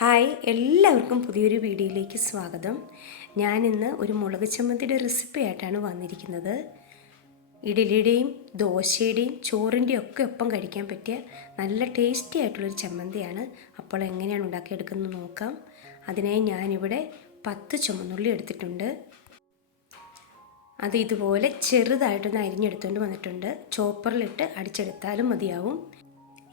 Hi എല്ലാവർക്കും പുതിയൊരു വീഡിയോയിലേക്ക് സ്വാഗതം. ഞാനിന്ന് ഒരു മുളക് ചമ്മന്തിയുടെ റെസിപ്പി ആയിട്ടാണ് വന്നിരിക്കുന്നത്. ഇഡലിയുടെയും ദോശയുടെയും ചോറിന്റെയും ഒക്കെ ഒപ്പം കഴിക്കാൻ പറ്റിയ നല്ല ടേസ്റ്റി ആയിട്ടുള്ളൊരു ചമ്മന്തിയാണ്. അപ്പോൾ എങ്ങനെയാണ് ഉണ്ടാക്കിയെടുക്കുന്നത് നോക്കാം. അതിനായി ഞാനിവിടെ പത്ത് ചുമന്നുള്ളി എടുത്തിട്ടുണ്ട്. അത് ഇതുപോലെ ചെറുതായിട്ടൊന്ന് അരിഞ്ഞെടുത്തുകൊണ്ട് വന്നിട്ടുണ്ട്. ചോപ്പറിലിട്ട് അടിച്ചെടുത്താലും മതിയാവും.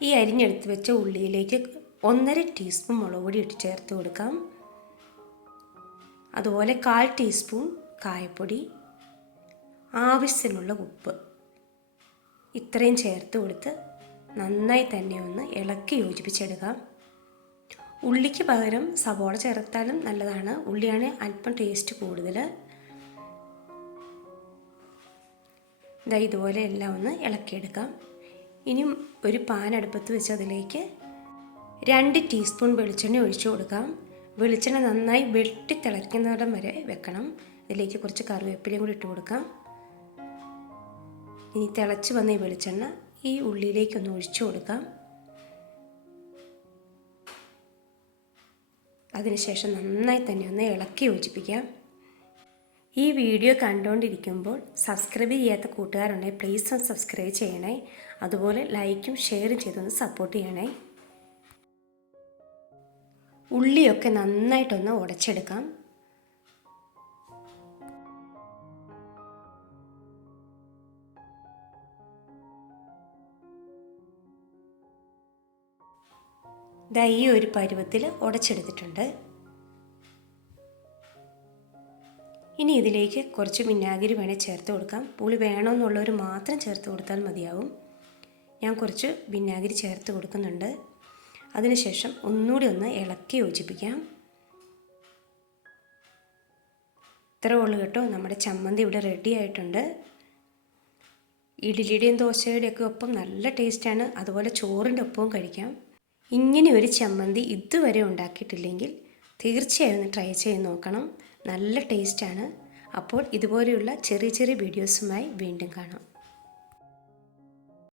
ഈ അരിഞ്ഞെടുത്ത് വെച്ച ഉള്ളിയിലേക്ക് ഒന്നര ടീസ്പൂൺ മുളക് പൊടി ഇട്ട് ചേർത്ത് കൊടുക്കാം. അതുപോലെ കാൽ ടീസ്പൂൺ കായപ്പൊടി. ആവശ്യത്തിനുള്ള ഉപ്പ്. ഇത്രയും ചേർത്ത് കൊടുത്ത് നന്നായി തന്നെ ഒന്ന് ഇളക്കി യോജിപ്പിച്ചെടുക്കാം. ഉള്ളിക്ക് പകരം സവോള ചേർത്താലും നല്ലതാണ്. ഉള്ളിയാണ് അല്പം ടേസ്റ്റ് കൂടുതൽ ഇതാ ഇതുപോലെ എല്ലാം ഒന്ന് ഇളക്കിയെടുക്കാം. ഇനി ഒരു പാൻ അടുപ്പത്ത് വെച്ച് അതിലേക്ക് രണ്ട് ടീസ്പൂൺ വെളിച്ചെണ്ണ ഒഴിച്ചു കൊടുക്കാം. വെളിച്ചെണ്ണ നന്നായി വെട്ടി തിളയ്ക്കുന്നിടം വരെ വെക്കണം. ഇതിലേക്ക് കുറച്ച് കറിവേപ്പിലയും കൂടി ഇട്ട് കൊടുക്കാം. ഇനി തിളച്ച് വന്ന ഈ വെളിച്ചെണ്ണ ഈ ഉള്ളിയിലേക്കൊന്ന് ഒഴിച്ചു കൊടുക്കാം. അതിനുശേഷം നന്നായി തന്നെ ഒന്ന് ഇളക്കി യോജിപ്പിക്കാം. ഈ വീഡിയോ കണ്ടുകൊണ്ടിരിക്കുമ്പോൾ സബ്സ്ക്രൈബ് ചെയ്യാത്ത കൂട്ടുകാരുണ്ടെങ്കിൽ പ്ലീസ് ഒന്ന് സബ്സ്ക്രൈബ് ചെയ്യണേ. അതുപോലെ ലൈക്കും ഷെയറും ചെയ്തൊന്ന് സപ്പോർട്ട് ചെയ്യണേ. ഉള്ളിയൊക്കെ നന്നായിട്ടൊന്ന് ഉടച്ചെടുക്കാം. ദാ ഈ ഒരു പരുവത്തിൽ ഉടച്ചെടുത്തിട്ടുണ്ട്. ഇനി ഇതിലേക്ക് കുറച്ച് വിനാഗിരി വേണേൽ ചേർത്ത് കൊടുക്കാം. പുളി വേണമെന്നുള്ളവർ മാത്രം ചേർത്ത് കൊടുത്താൽ മതിയാവും. ഞാൻ കുറച്ച് വിനാഗിരി ചേർത്ത് കൊടുക്കുന്നുണ്ട്. അതിനുശേഷം ഒന്നുകൂടി ഒന്ന് ഇളക്കി യോജിപ്പിക്കാം. ഇത്ര ഉള്ളു കേട്ടോ. നമ്മുടെ ചമ്മന്തി ഇവിടെ റെഡി ആയിട്ടുണ്ട്. ഇഡ്ഡലിയുടെയും ദോശയുടെയും ഒക്കെ ഒപ്പം നല്ല ടേസ്റ്റാണ് അതുപോലെ ചോറിന്റെ ഒപ്പവും കഴിക്കാം. ഇങ്ങനെ ഒരു ചമ്മന്തി ഇതുവരെ ഉണ്ടാക്കിയിട്ടില്ലെങ്കിൽ തീർച്ചയായും ഒന്ന് ട്രൈ ചെയ്ത് നോക്കണം. നല്ല ടേസ്റ്റാണ് അപ്പോൾ ഇതുപോലെയുള്ള ചെറിയ ചെറിയ വീഡിയോസുമായി വീണ്ടും കാണാം.